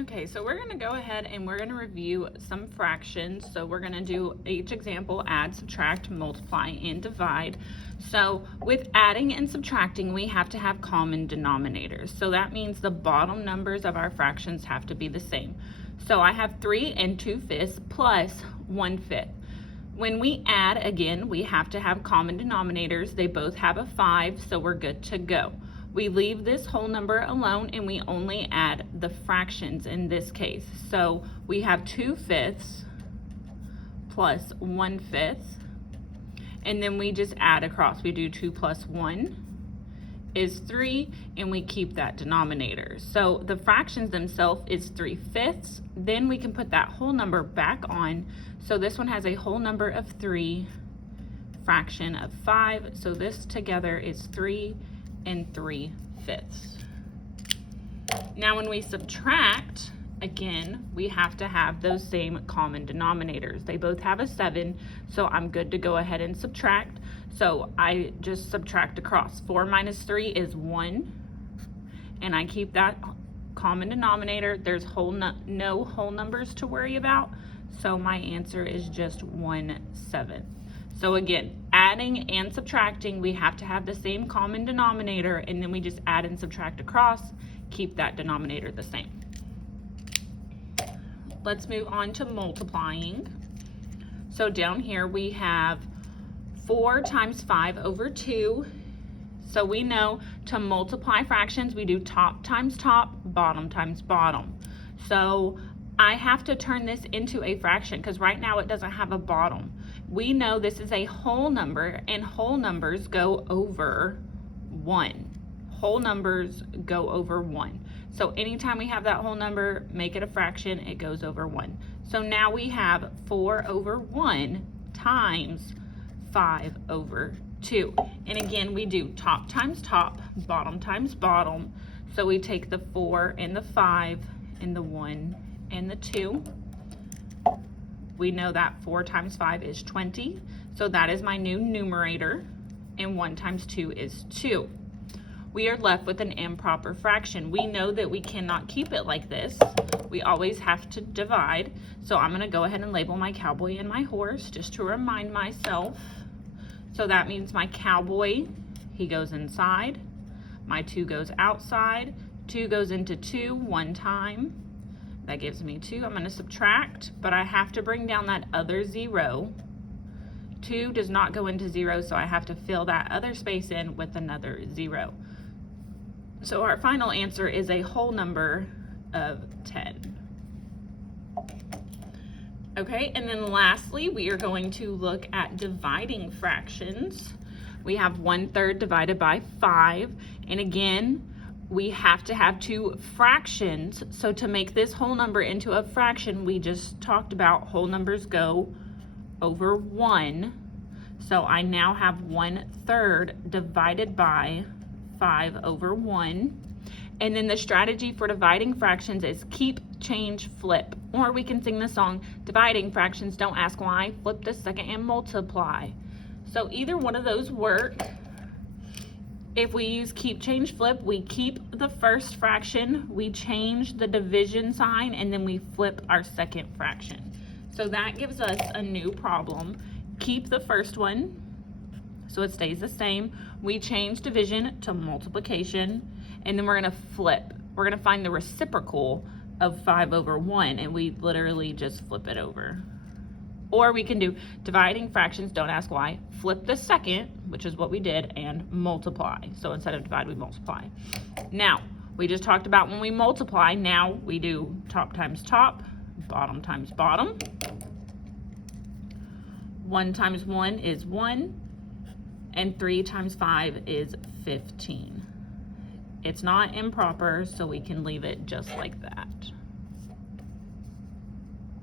Okay, so we're going to go ahead and we're going to review some fractions. So we're going to do each example, add, subtract, multiply, and divide. So with adding and subtracting, we have to have common denominators. So that means the bottom numbers of our fractions have to be the same. So I have 3 2/5 plus 1/5. When we add, again, we have to have common denominators. They both have a 5, so we're good to go. We leave this whole number alone and we only add the fractions in this case. So we have 2/5 plus 1/5, and then we just add across. We do 2 plus 1 is 3, and we keep that denominator. So the fractions themselves is 3/5. Then we can put that whole number back on. So this one has a whole number of 3, fraction of 5. So this together is 3 3/5. Now when we subtract, again, we have to have those same common denominators. They both have a 7, so I'm good to go ahead and subtract. So I just subtract across. 4 minus 3 is 1, and I keep that common denominator. There's no whole numbers to worry about, so my answer is just 1/7. So again, adding and subtracting, we have to have the same common denominator, and then we just add and subtract across, keep that denominator the same. Let's move on to multiplying. So down here we have 4 times 5 over 2. So we know to multiply fractions, we do top times top, bottom times bottom. So I have to turn this into a fraction because right now it doesn't have a bottom. We know this is a whole number, and whole numbers go over 1. Whole numbers go over 1. So anytime we have that whole number, make it a fraction, it goes over 1. So now we have 4 over 1 times 5 over 2. And again, we do top times top, bottom times bottom. So we take the 4 and the 5 and the 1 and the 2. We know that 4 times 5 is 20, so that is my new numerator, and 1 times 2 is 2. We are left with an improper fraction. We know that we cannot keep it like this. We always have to divide, so I'm going to go ahead and label my cowboy and my horse just to remind myself. So that means my cowboy, he goes inside, my 2 goes outside, 2 goes into 2 one time. That gives me 2. I'm going to subtract, but I have to bring down that other 0. 2 does not go into 0, so I have to fill that other space in with another 0. So our final answer is a whole number of 10. Okay, and then lastly, we are going to look at dividing fractions. We have 1/3 divided by 5, and again, we have to have 2 fractions. So to make this whole number into a fraction, we just talked about whole numbers go over 1. So I now have 1/3 divided by 5 over 1. And then the strategy for dividing fractions is keep, change, flip. Or we can sing the song, dividing fractions, don't ask why, flip the second and multiply. So either one of those work. If we use keep, change, flip, we keep the first fraction, we change the division sign, and then we flip our second fraction. So that gives us a new problem. Keep the first one, so it stays the same. We change division to multiplication, and then we're gonna flip. We're gonna find the reciprocal of 5 over 1, and we literally just flip it over. Or we can do dividing fractions, don't ask why, flip the second, which is what we did, and multiply. So instead of divide, we multiply. Now, we just talked about when we multiply, now we do top times top, bottom times bottom. 1 times 1 is 1, and 3 times 5 is 15. It's not improper, so we can leave it just like that.